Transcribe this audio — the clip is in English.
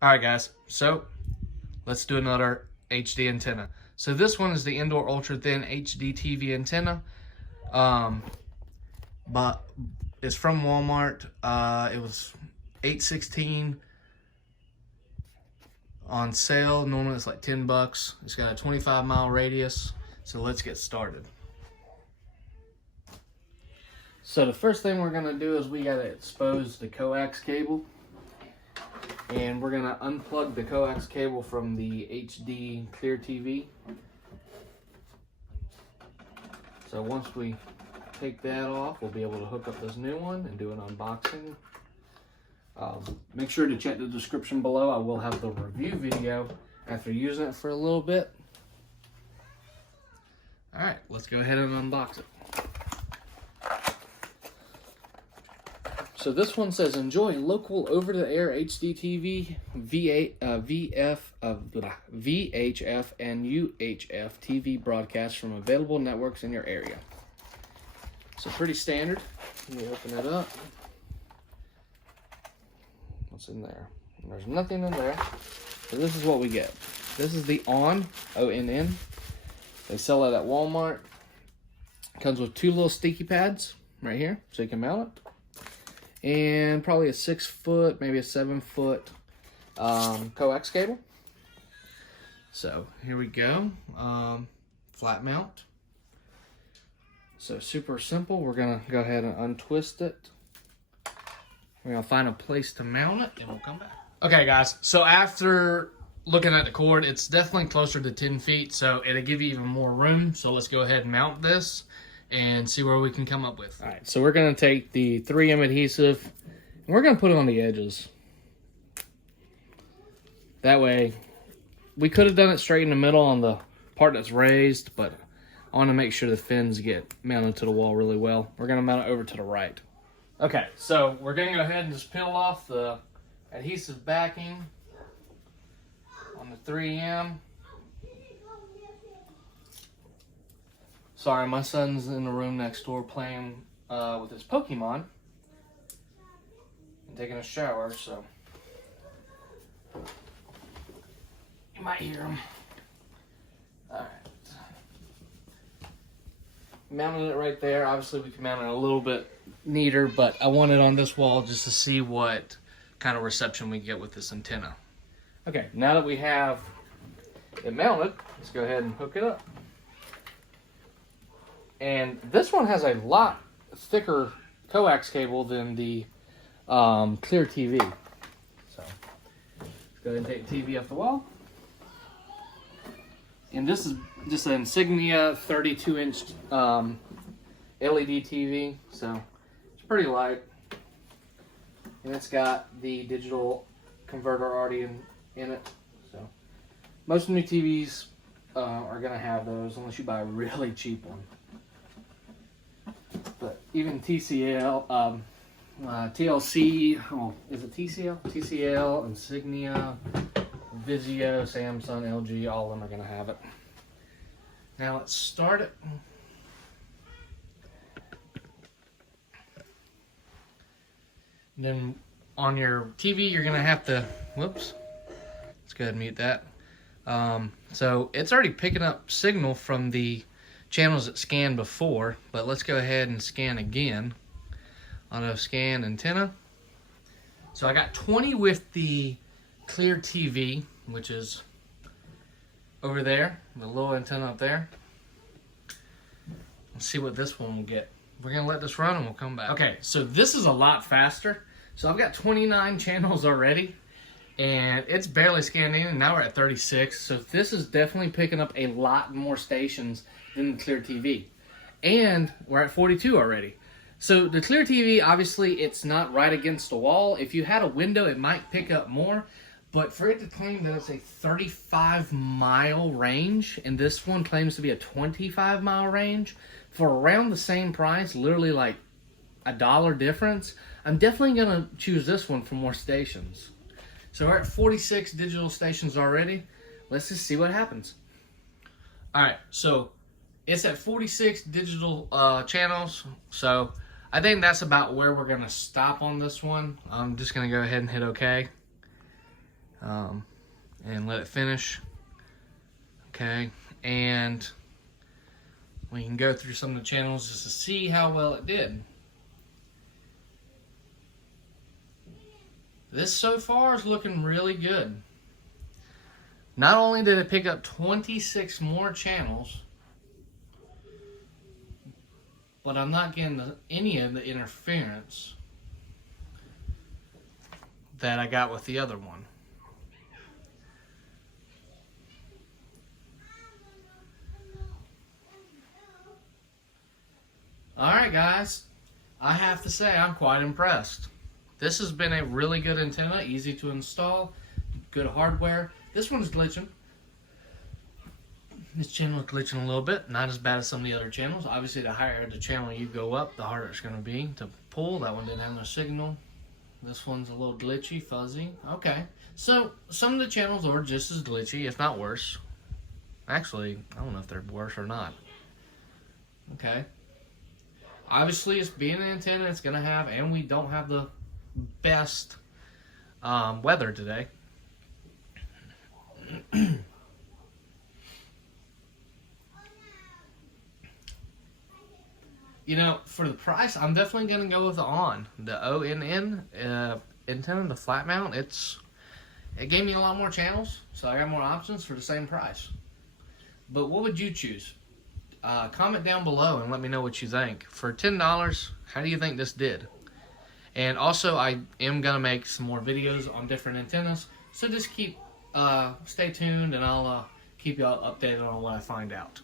All right, guys, so let's do another HD antenna. So this one is the indoor ultra thin HDTV antenna, but it's from Walmart. It was $8.16 on sale. Normally it's like $10. It's got a 25-mile radius. So let's get started. So the first thing we're gonna do is we gotta expose the coax cable. And we're gonna unplug the coax cable from the HD Clear TV. So once we take that off, we'll be able to hook up this new one and do an unboxing. Make sure to check the description below. I will have the review video after using it for a little bit. All right, let's go ahead and unbox it. So this one says, enjoy local over-the-air HDTV, VHF, and UHF TV broadcasts from available networks in your area. So pretty standard. Let me open it up. What's in there? There's nothing in there. So this is what we get. This is the ONN. They sell it at Walmart. Comes with two little sticky pads right here, so you can mount it. And probably a 6 foot, maybe a 7 foot coax cable. So here we go, flat mount. So super simple. We're gonna go ahead and untwist it. We're gonna find a place to mount it and we'll come back. Okay guys, so after looking at the cord, it's definitely closer to 10 feet, so it'll give you even more room. So let's go ahead and mount this and see where we can come up with. All right, so we're gonna take the 3M adhesive and we're gonna put it on the edges. That way, we could have done it straight in the middle on the part that's raised, but I wanna make sure the fins get mounted to the wall really well. We're gonna mount it over to the right. Okay, so we're gonna go ahead and just peel off the adhesive backing on the 3M. Sorry, my son's in the room next door playing with his Pokemon and taking a shower, so you might hear him. All right. Mounted it right there. Obviously, we can mount it a little bit neater, but I want it on this wall just to see what kind of reception we get with this antenna. Okay, now that we have it mounted, let's go ahead and hook it up. And this one has a lot thicker coax cable than the Clear TV. So let's go ahead and take the TV off the wall. And this is just an Insignia 32-inch LED TV, so it's pretty light. And it's got the digital converter already in it. So most new TVs are gonna have those unless you buy a really cheap one. But even TCL, TLC, oh, is it TCL? TCL, Insignia, Vizio, Samsung, LG, all of them are going to have it. Now let's start it. And then on your TV, you're going to have to, whoops, let's go ahead and mute that. So it's already picking up signal from the channels that scanned before, but let's go ahead and scan again. Auto scan antenna. So I got 20 with the Clear TV, which is over there, the little antenna up there. Let's see what this one will get. We're gonna let this run and we'll come back. Okay, so this is a lot faster. So I've got 29 channels already and it's barely scanned in, and now we're at 36. So this is definitely picking up a lot more stations than the Clear TV. And we're at 42 already. So the Clear TV, obviously it's not right against the wall. If you had a window, it might pick up more, but for it to claim that it's a 35-mile range, and this one claims to be a 25-mile range, for around the same price, literally like $1 difference, I'm definitely gonna choose this one for more stations. So we're at 46 digital stations already. Let's just see what happens. All right, so it's at 46 digital channels, so I think that's about where we're gonna stop on this one. I'm just gonna go ahead and hit OK. and let it finish. Okay, and we can go through some of the channels just to see how well it did. This so far is looking really good. Not only did it pick up 26 more channels, but I'm not getting any of the interference that I got with the other one. Alright guys, I have to say I'm quite impressed. This has been a really good antenna, easy to install, good hardware. This one's glitching. This channel is glitching a little bit, not as bad as some of the other channels. Obviously the higher the channel you go up, the harder it's going to be to pull. That one didn't have no signal. This one's a little glitchy, fuzzy. Okay, so some of the channels are just as glitchy, if not worse. Actually, I don't know if they're worse or not. Okay. Obviously, it's being an antenna, it's going to have, and we don't have the best weather today. You know, for the price, I'm definitely going to go with the ONN antenna, the flat mount. It gave me a lot more channels, so I got more options for the same price. But what would you choose? Comment down below and let me know what you think. For $10, how do you think this did? And also, I am going to make some more videos on different antennas, so just stay tuned, and I'll keep you all updated on what I find out.